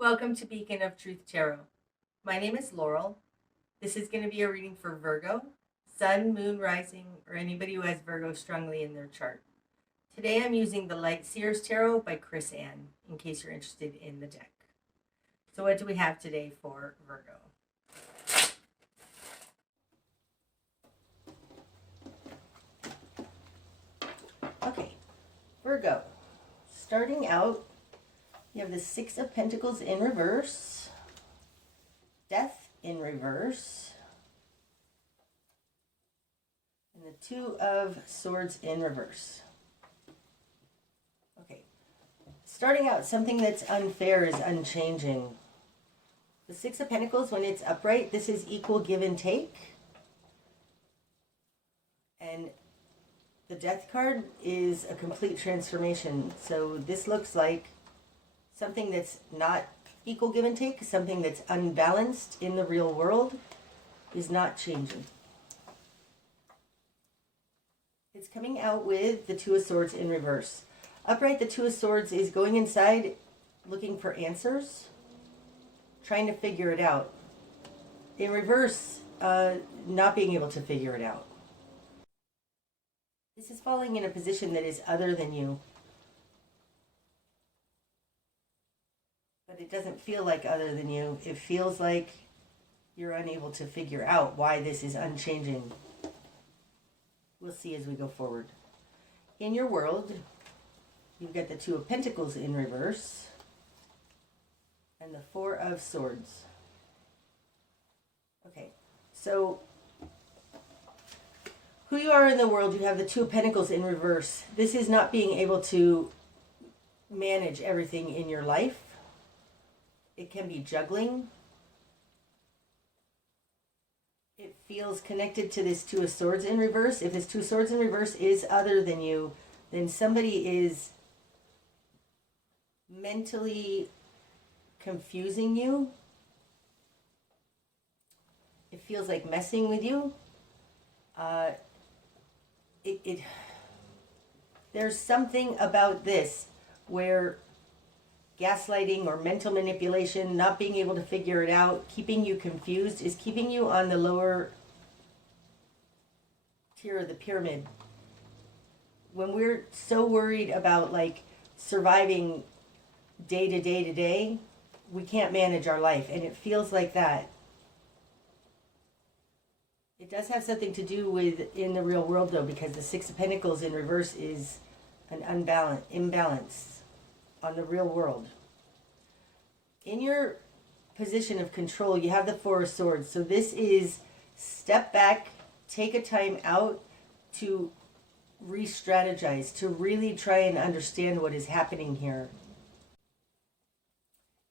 Welcome to Beacon of Truth Tarot. My name is Laurel. This is going to be a reading for Virgo, Sun, Moon, Rising, or anybody who has Virgo strongly in their chart. Today I'm using the Lightseers Tarot by Chris Ann, in case you're interested in the deck. So what do we have today for Virgo? Okay, Virgo. Starting out, you have the Six of Pentacles in reverse, Death in reverse, and the Two of Swords in reverse. Okay, starting out, something that's unfair is unchanging. The Six of Pentacles, when it's upright, this is equal give and take. And the Death card is a complete transformation. So this looks like something that's not equal give and take, something that's unbalanced in the real world is not changing. It's coming out with the Two of Swords in reverse. Upright, the Two of Swords is going inside, looking for answers, trying to figure it out. In reverse, not being able to figure it out. This is falling in a position that is other than you. But it doesn't feel like other than you. It feels like you're unable to figure out why this is unchanging. We'll see as we go forward. In your world, you've got the Two of Pentacles in reverse and the Four of Swords. Okay, so who you are in the world, you have the Two of Pentacles in reverse. This is not being able to manage everything in your life. It can be juggling. It feels connected to this Two of Swords in reverse. If this Two of Swords in reverse is other than you, then somebody is mentally confusing you. It feels like messing with you. There's something about this where gaslighting or mental manipulation, not being able to figure it out, keeping you confused, is keeping you on the lower tier of the pyramid. When we're so worried about like surviving day to day to day, we can't manage our life, and it feels like that. It does have something to do with in the real world though, because the Six of Pentacles in reverse is an imbalance on the real world. In your position of control, you have the Four of Swords. So this is step back, take a time out to re-strategize, to really try and understand what is happening here.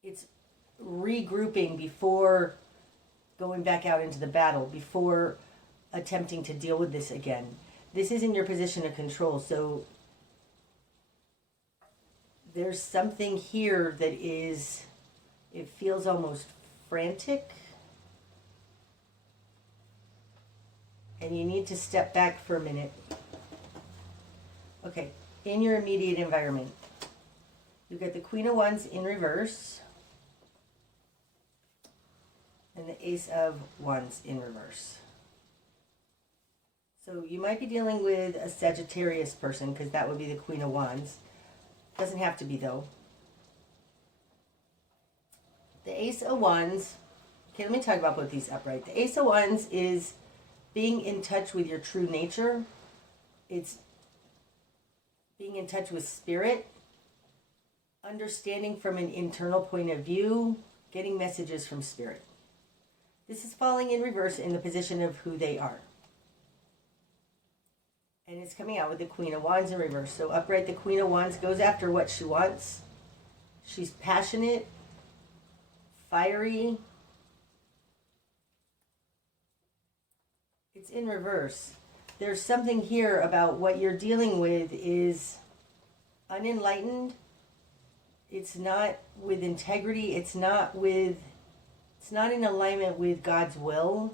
It's regrouping before going back out into the battle, before attempting to deal with this again. This is in your position of control, so there's something here that is, it feels almost frantic. And you need to step back for a minute. Okay, in your immediate environment, you've got the Queen of Wands in reverse and the Ace of Wands in reverse. So you might be dealing with a Sagittarius person, because that would be the Queen of Wands. Doesn't have to be though. The Ace of Wands, okay, let me talk about both these upright. The Ace of Wands is being in touch with your true nature. It's being in touch with spirit, understanding from an internal point of view, getting messages from spirit. This is falling in reverse in the position of who they are. And it's coming out with the Queen of Wands in reverse. So upright, the Queen of Wands goes after what she wants. She's passionate, fiery. It's in reverse. There's something here about what you're dealing with is unenlightened. It's not with integrity. It's not in alignment with God's will,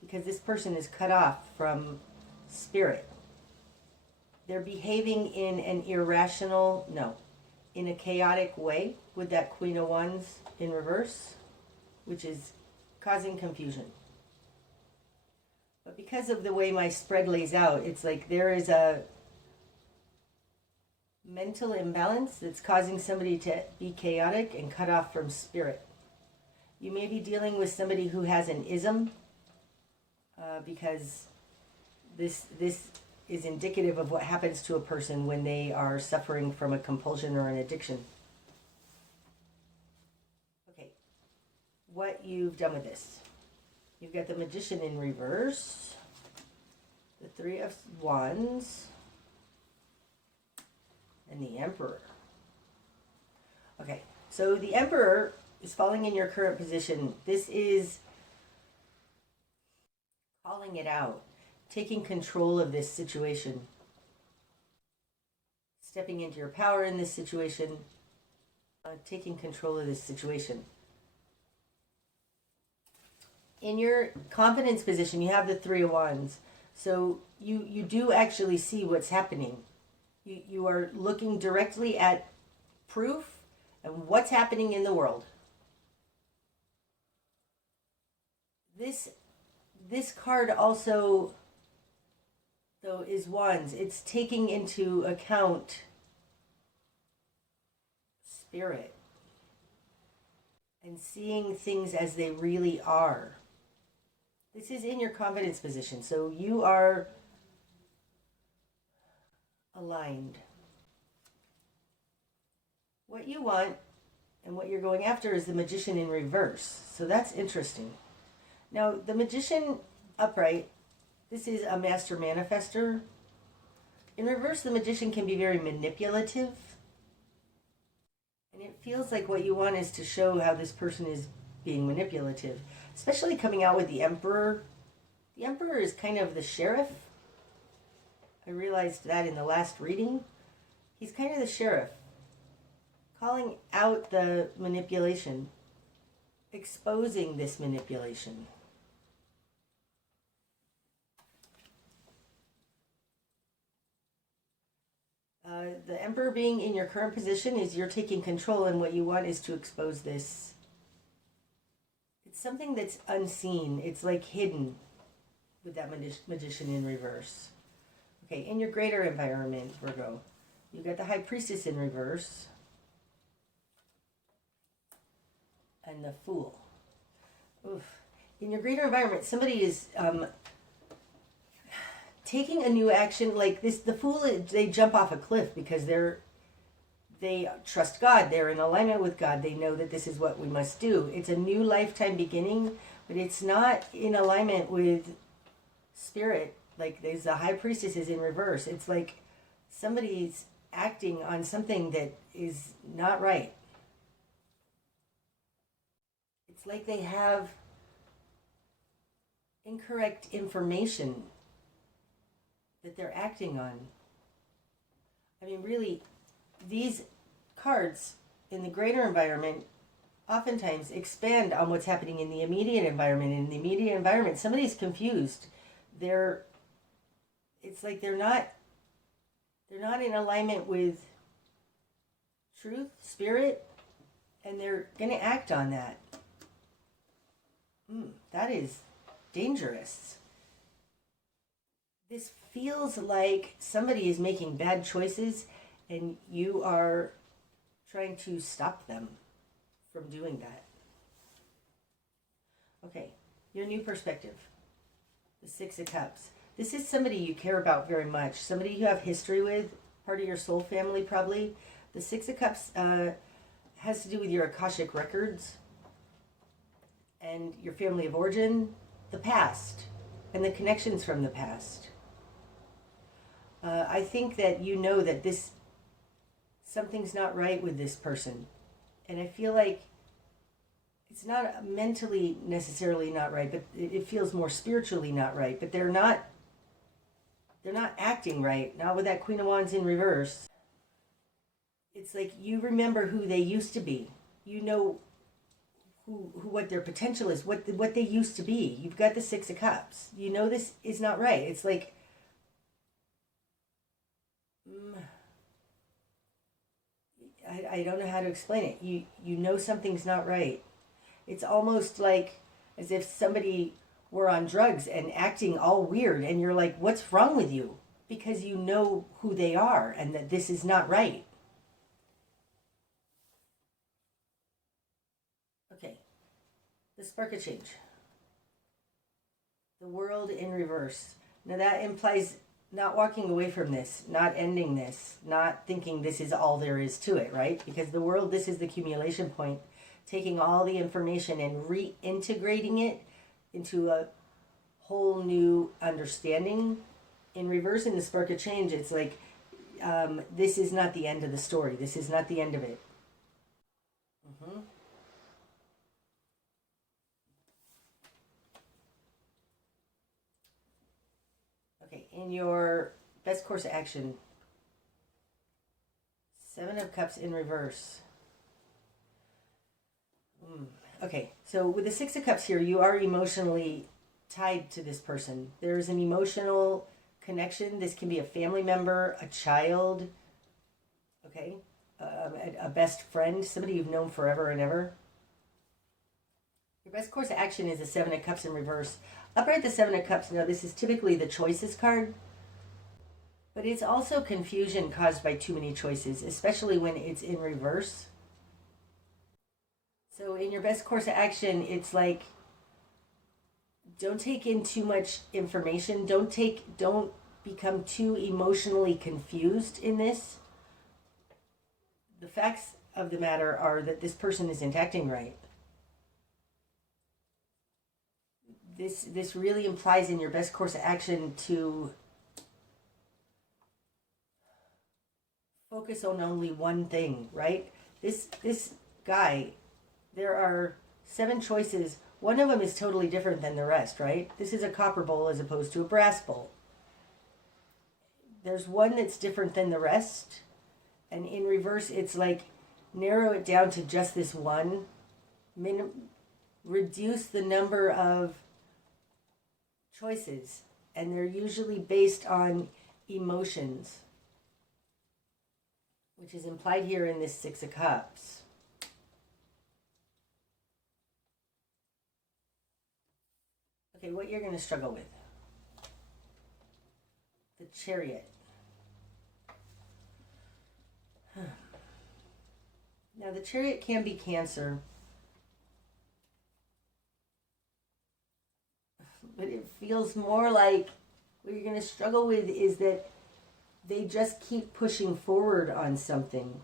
because this person is cut off from spirit. They're behaving in an irrational, in a chaotic way with that Queen of Wands in reverse, which is causing confusion. But because of the way my spread lays out, it's like there is a mental imbalance that's causing somebody to be chaotic and cut off from spirit. You may be dealing with somebody who has an ism, because this is indicative of what happens to a person when they are suffering from a compulsion or an addiction. Okay, what you've done with this. You've got the Magician in reverse, the Three of Wands, and the Emperor. Okay, so the Emperor is falling in your current position. This is calling it out, taking control of this situation, stepping into your power in this situation, taking control of this situation. In your confidence position, you have the Three of Wands. So you do actually see what's happening. You are looking directly at proof and what's happening in the world. This card also, though, is Wands. It's taking into account spirit and seeing things as they really are. This is in your confidence position, so you are aligned. What you want and what you're going after is the Magician in reverse, so that's interesting. Now, the Magician upright, this is a master manifester. In reverse, the Magician can be very manipulative, and it feels like what you want is to show how this person is being manipulative, especially coming out with the Emperor. The Emperor is kind of the sheriff. I realized that in the last reading. He's kind of the sheriff, calling out the manipulation, exposing this manipulation. The Emperor being in your current position is you're taking control, and what you want is to expose this. It's something that's unseen. It's like hidden with that Magician in reverse. Okay, in your greater environment, Virgo, you got the High Priestess in reverse and the Fool. Oof. In your greater environment, somebody is taking a new action. Like this, the Fool, they jump off a cliff because they trust God. They're in alignment with God. They know that this is what we must do. It's a new lifetime beginning, but it's not in alignment with spirit. Like there's the High Priestess is in reverse. It's like somebody's acting on something that is not right. It's like they have incorrect information that they're acting on. I mean, really, these cards in the greater environment oftentimes expand on what's happening in the immediate environment. In the immediate environment, somebody's confused. It's like they're not in alignment with truth, spirit, and they're going to act on that. That is dangerous. This feels like somebody is making bad choices and you are trying to stop them from doing that. Okay, your new perspective. The Six of Cups. This is somebody you care about very much. Somebody you have history with, part of your soul family probably. The Six of Cups has to do with your Akashic records and your family of origin, the past, and the connections from the past. I think that you know that something's not right with this person. And I feel like it's not mentally necessarily not right, but it feels more spiritually not right. But they're not acting right. Not with that Queen of Wands in reverse. It's like you remember who they used to be. You know who what their potential is, what they used to be. You've got the Six of Cups. You know this is not right. It's like I don't know how to explain it. You know something's not right. It's almost like as if somebody were on drugs and acting all weird, and you're like, what's wrong with you? Because you know who they are and that this is not right. Okay, the spark of change. The world in reverse. Now that implies not walking away from this, not ending this, not thinking this is all there is to it, right? Because the world, this is the accumulation point, taking all the information and reintegrating it into a whole new understanding. In reverse, in the spark of change, it's like, this is not the end of the story. This is not the end of it. Mm-hmm. Okay, in your best course of action, Seven of Cups in reverse. Okay, so with the Six of Cups here, you are emotionally tied to this person. There's an emotional connection. This can be a family member, a child, okay, a best friend, somebody you've known forever and ever. Your best course of action is the Seven of Cups in reverse. Upright, the Seven of Cups. Now, this is typically the choices card, but it's also confusion caused by too many choices, especially when it's in reverse. So in your best course of action, it's like, don't take in too much information. Don't become too emotionally confused in this. The facts of the matter are that this person isn't acting right. This really implies in your best course of action to focus on only one thing, right? This guy, there are 7 choices. One of them is totally different than the rest, right? This is a copper bowl as opposed to a brass bowl. There's one that's different than the rest. And in reverse, it's like, narrow it down to just this one. Reduce the number of choices. And they're usually based on emotions, which is implied here in this Six of Cups. Okay, what you're going to struggle with. The Chariot. Now, the Chariot can be Cancer. But it feels more like what you're going to struggle with is that they just keep pushing forward on something.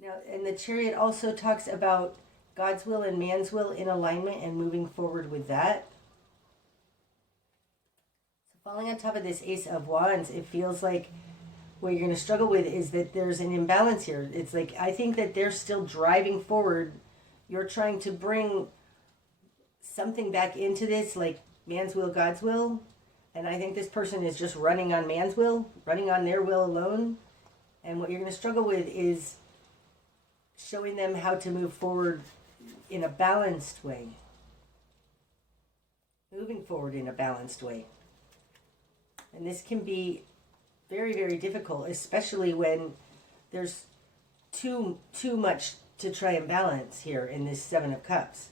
Now, and the Chariot also talks about God's will and man's will in alignment and moving forward with that. So falling on top of this Ace of Wands, it feels like what you're going to struggle with is that there's an imbalance here. It's like, I think that they're still driving forward. You're trying to bring something back into this, like man's will, God's will. And I think this person is just running on man's will, running on their will alone. And what you're going to struggle with is showing them how to move forward in a balanced way. Moving forward in a balanced way. And this can be very, very difficult, especially when there's too much to try and balance here in this Seven of Cups.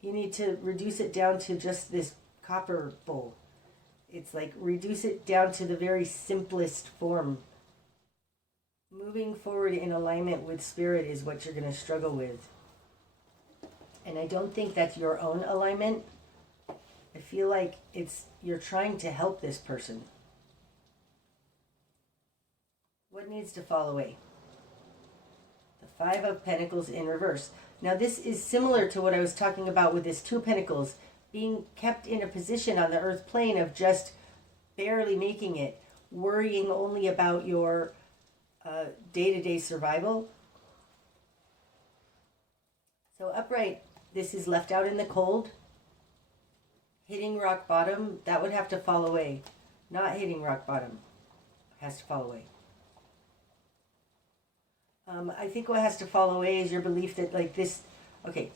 You need to reduce it down to just this copper bowl. It's like reduce it down to the very simplest form. Moving forward in alignment with spirit is what you're going to struggle with. And I don't think that's your own alignment. I feel like you're trying to help this person. What needs to fall away? The Five of Pentacles in reverse. Now this is similar to what I was talking about with this Two of Pentacles, being kept in a position on the earth plane of just barely making it, worrying only about your day-to-day survival. So upright, this is left out in the cold. Hitting rock bottom, that would have to fall away. Not hitting rock bottom has to fall away. I think what has to fall away is your belief that like this, okay.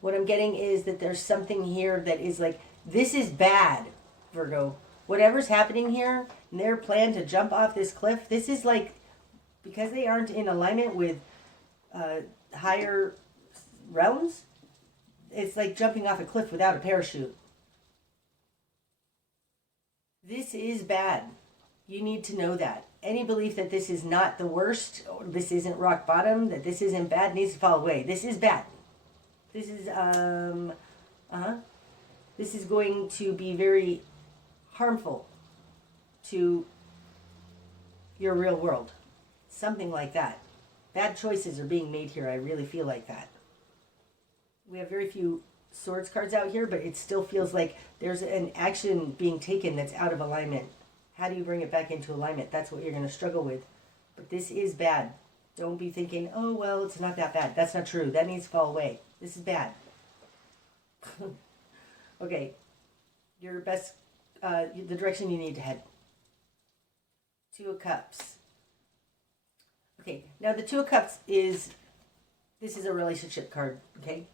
What I'm getting is that there's something here that is like, this is bad, Virgo. whatever's happening here, and their plan to jump off this cliff, this is like, because they aren't in alignment with higher realms, it's like jumping off a cliff without a parachute. This is bad. You need to know that. Any belief that this is not the worst, or this isn't rock bottom, that this isn't bad, needs to fall away. This is bad. This is, this is going to be very harmful to your real world. Something like that. Bad choices are being made here. I really feel like that. We have very few swords cards out here, but it still feels like there's an action being taken that's out of alignment. How do you bring it back into alignment? That's what you're going to struggle with. But this is bad. Don't be thinking, oh, well, it's not that bad. That's not true. That needs to fall away. This is bad. Okay. Your best, the direction you need to head. Two of Cups. Okay. Now, the Two of Cups this is a relationship card, okay?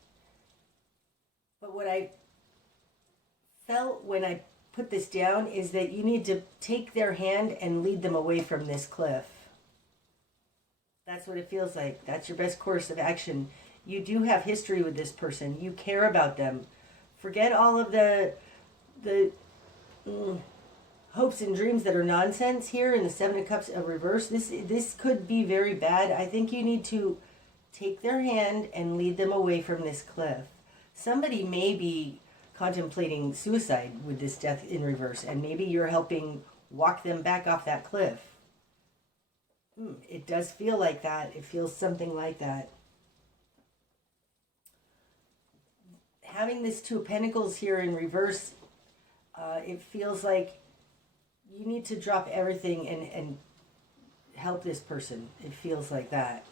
But what I felt when I put this down is that you need to take their hand and lead them away from this cliff. That's what it feels like. That's your best course of action. You do have history with this person. You care about them. Forget all of the hopes and dreams that are nonsense here in the Seven of Cups of reverse. This could be very bad. I think you need to take their hand and lead them away from this cliff. Somebody may be contemplating suicide with this death in reverse, and maybe you're helping walk them back off that cliff. It does feel like that. It feels something like that. Having this Two of Pentacles here in reverse, it feels like you need to drop everything and help this person. It feels like that.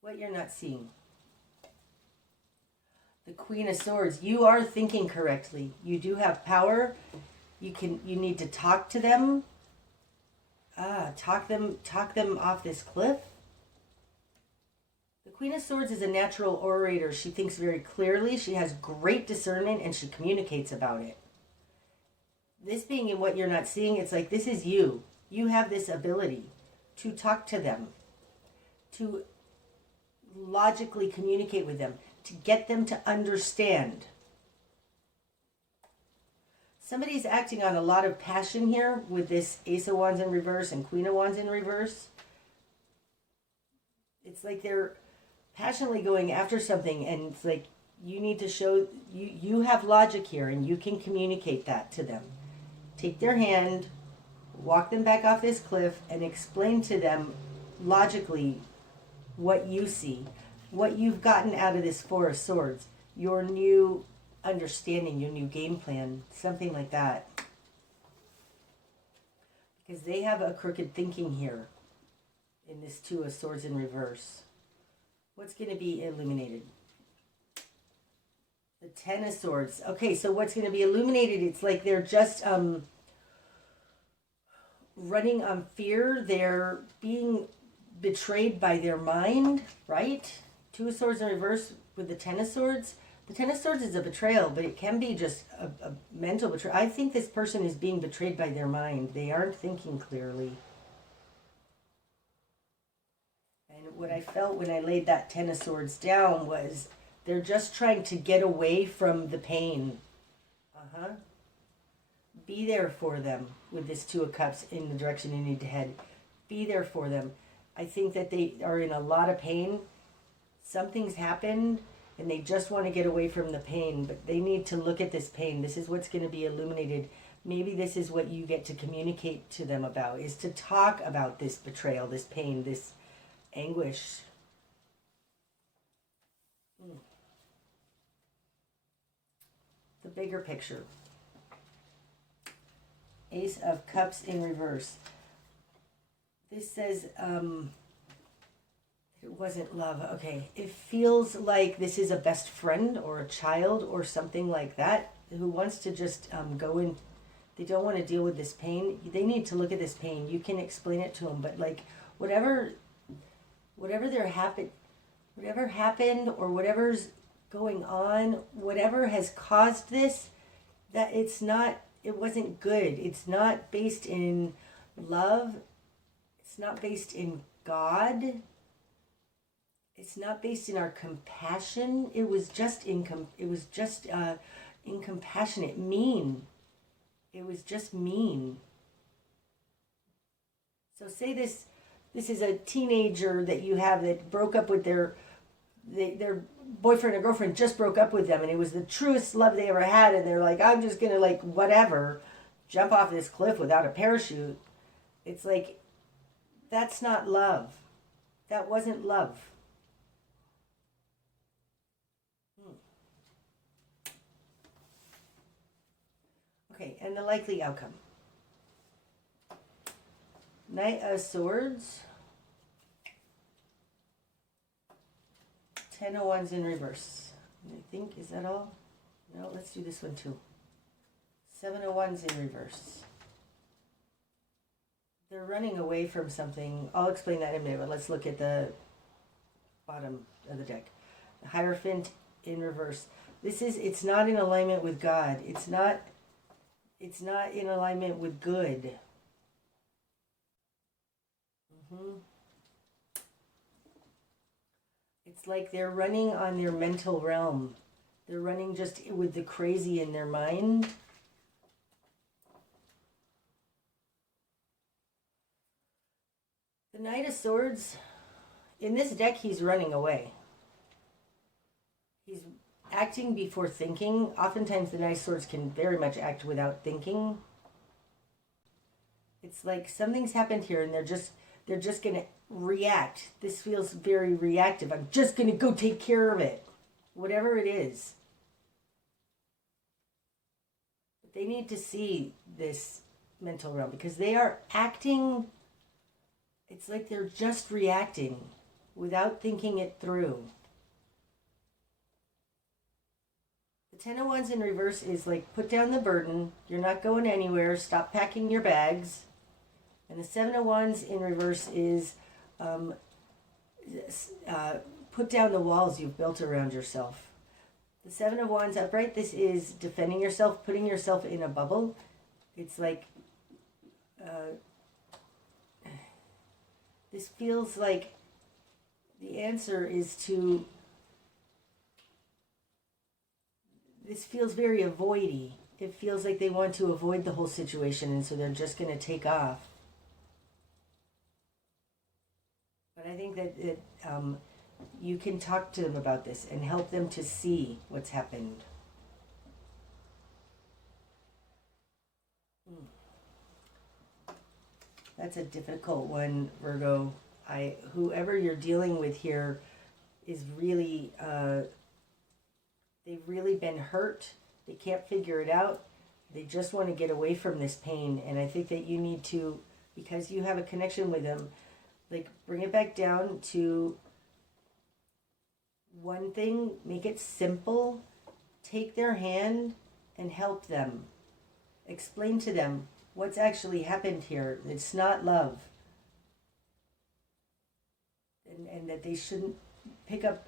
What you're not seeing. The Queen of Swords. You are thinking correctly. You do have power. You need to talk to them. Talk them off this cliff. The Queen of Swords is a natural orator. She thinks very clearly. She has great discernment, and she communicates about it. This being in what you're not seeing, it's like this is you. You have this ability to talk to them, to logically communicate with them, to get them to understand. Somebody's acting on a lot of passion here with this Ace of Wands in reverse and Queen of Wands in reverse. It's like they're passionately going after something, and it's like you need to show you have logic here, and you can communicate that to them. Take their hand, walk them back off this cliff, and explain to them logically what you see, what you've gotten out of this Four of Swords, your new understanding, your new game plan, something like that. Because they have a crooked thinking here in this Two of Swords in reverse. What's going to be illuminated? The Ten of Swords. Okay, so what's going to be illuminated? It's like they're just running on fear. They're being betrayed by their mind, right? Two of Swords in reverse with the Ten of Swords. The Ten of Swords is a betrayal, but it can be just a mental betrayal. I think this person is being betrayed by their mind. They aren't thinking clearly. And what I felt when I laid that Ten of Swords down was they're just trying to get away from the pain. Be there for them with this Two of Cups in the direction you need to head. Be there for them. I think that they are in a lot of pain. Something's happened, and they just want to get away from the pain, but they need to look at this pain. This is what's going to be illuminated. Maybe this is what you get to communicate to them about, is to talk about this betrayal, this pain, this anguish. The bigger picture. Ace of Cups in reverse. This says, it wasn't love. Okay. It feels like this is a best friend or a child or something like that who wants to just go in. They don't want to deal with this pain. They need to look at this pain. You can explain it to them, but like whatever happened or whatever's going on, whatever has caused this, that it wasn't good. It's not based in love. It's not based in God. It's not based in our compassion. It was just incompassionate, mean. It was just mean. So say this is a teenager that you have that broke up with their boyfriend or girlfriend, just broke up with them, and it was the truest love they ever had, and they're like, I'm just gonna, like, whatever, jump off this cliff without a parachute. It's like, that's not love. That wasn't love. Okay, and the likely outcome. Knight of Swords. 10 of Wands in reverse. I think, is that all? No, let's do this one too. 7 of Wands in reverse. They're running away from something. I'll explain that in a minute, but let's look at the bottom of the deck. The Hierophant in reverse. It's not in alignment with God. It's not in alignment with good. It's like they're running on their mental realm. They're running just with the crazy in their mind. The Knight of Swords, in this deck, he's running away. He's acting before thinking. Oftentimes the Knight of Swords can very much act without thinking. It's like something's happened here and they're just going to react. This feels very reactive. I'm just going to go take care of it. Whatever it is. But they need to see this mental realm because they are acting. It's like they're just reacting without thinking it through. The 10 of Wands in reverse is like, put down the burden. You're not going anywhere. Stop packing your bags. And the 7 of Wands in reverse is put down the walls you've built around yourself. The 7 of Wands upright, this is defending yourself, putting yourself in a bubble. It's like, this feels like the answer is to, this feels very avoidy. It feels like they want to avoid the whole situation, and so they're just going to take off. But I think that you can talk to them about this and help them to see what's happened. That's a difficult one, Virgo. Whoever you're dealing with here is really, they've really been hurt. They can't figure it out. They just want to get away from this pain. And I think that you need to, because you have a connection with them, like, bring it back down to one thing, make it simple, take their hand and help them. Explain to them what's actually happened here. It's not love. And that they shouldn't pick up,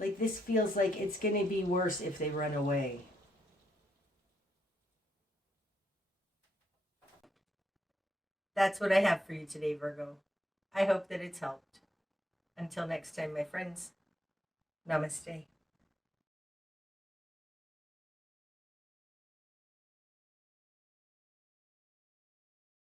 like, this feels like it's going to be worse if they run away. That's what I have for you today, Virgo. I hope that it's helped. Until next time, my friends, namaste.